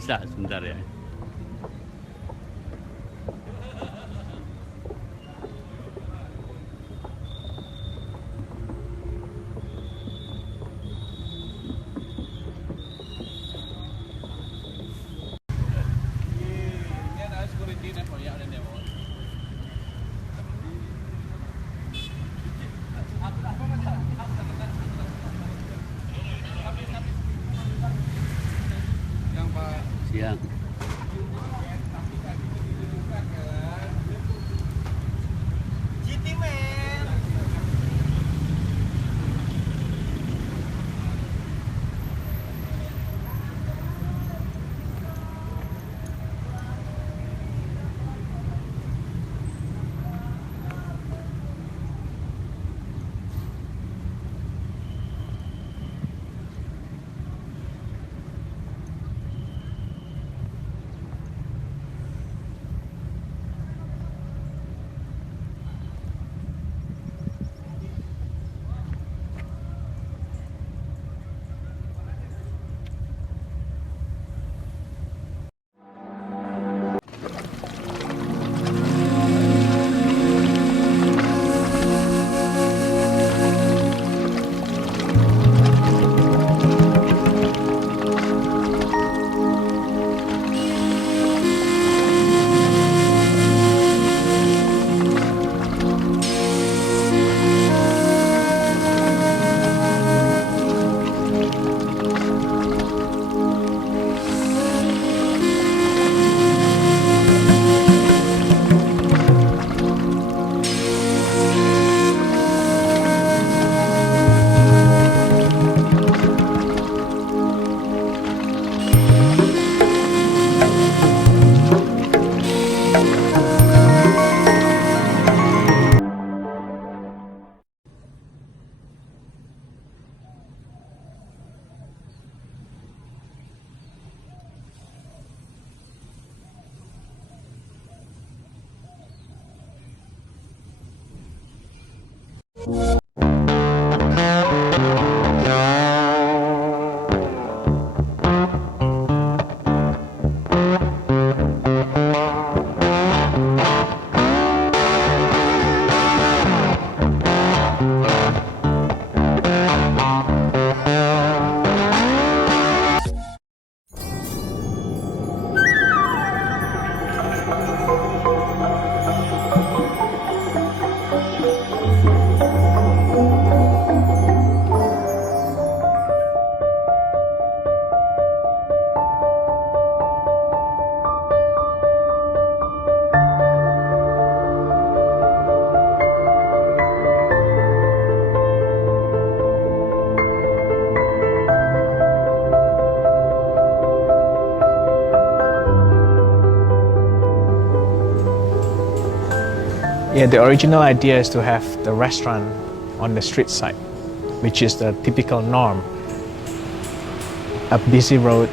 Bisa sebentar ya. Siang. Yeah, the original idea is to have the restaurant on the street side, which is the typical norm. A busy road,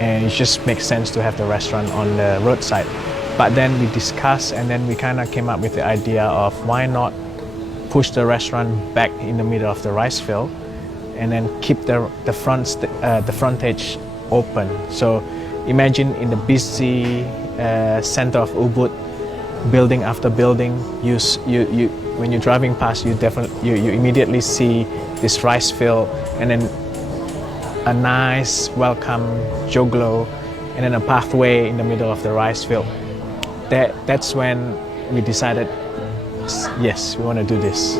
and it just makes sense to have the restaurant on the roadside. But then we discussed, and then we kind of came up with the idea of why not push the restaurant back in the middle of the rice field, and then keep the frontage open. So imagine in the busy center of Ubud, building after building, when you're driving past, you immediately see this rice field, and then a nice welcome joglo, and then a pathway in the middle of the rice field. That's when we decided, yes, we want to do this.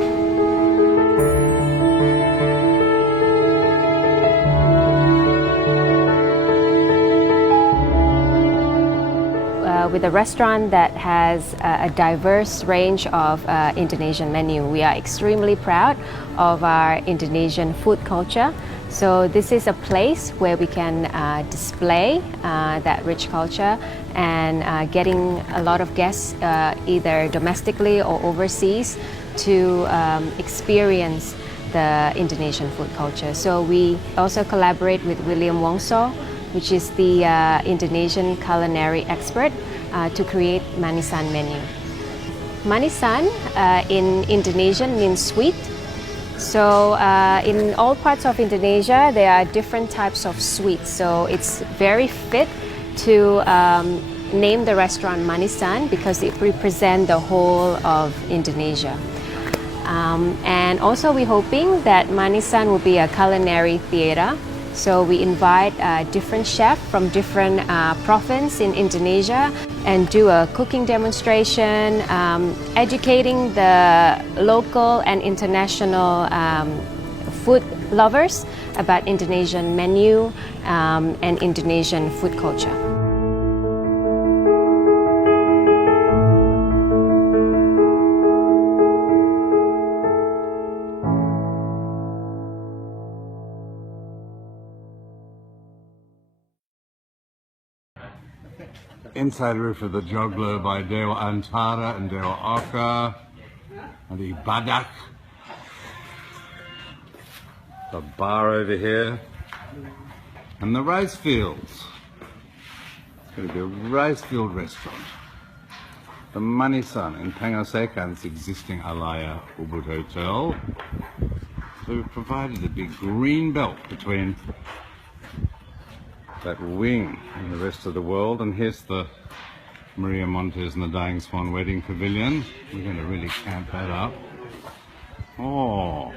With a restaurant that has a diverse range of Indonesian menu, we are extremely proud of our Indonesian food culture. So this is a place where we can display that rich culture and getting a lot of guests either domestically or overseas to experience the Indonesian food culture. So we also collaborate with William Wongso, which is the Indonesian culinary expert, to create Manisan menu. Manisan in Indonesian means sweet. So in all parts of Indonesia, there are different types of sweets. So it's very fit to name the restaurant Manisan because it represents the whole of Indonesia. And also we're hoping that Manisan will be a culinary theater. So we invite different chefs from different provinces in Indonesia and do a cooking demonstration, educating the local and international food lovers about Indonesian menu and Indonesian food culture. Inside roof of the Joglo by Dewa Antara and Dewa Ukir, and the Gladak. The bar over here, and the rice fields. It's going to be a rice field restaurant. The Manisan in Pengosekan, its existing Alaya Ubud Hotel. So we've provided a big green belt between that wing and the rest of the world, and here's the Maria Montez and the Dying Swan Wedding Pavilion. We're going to really camp that up. Oh,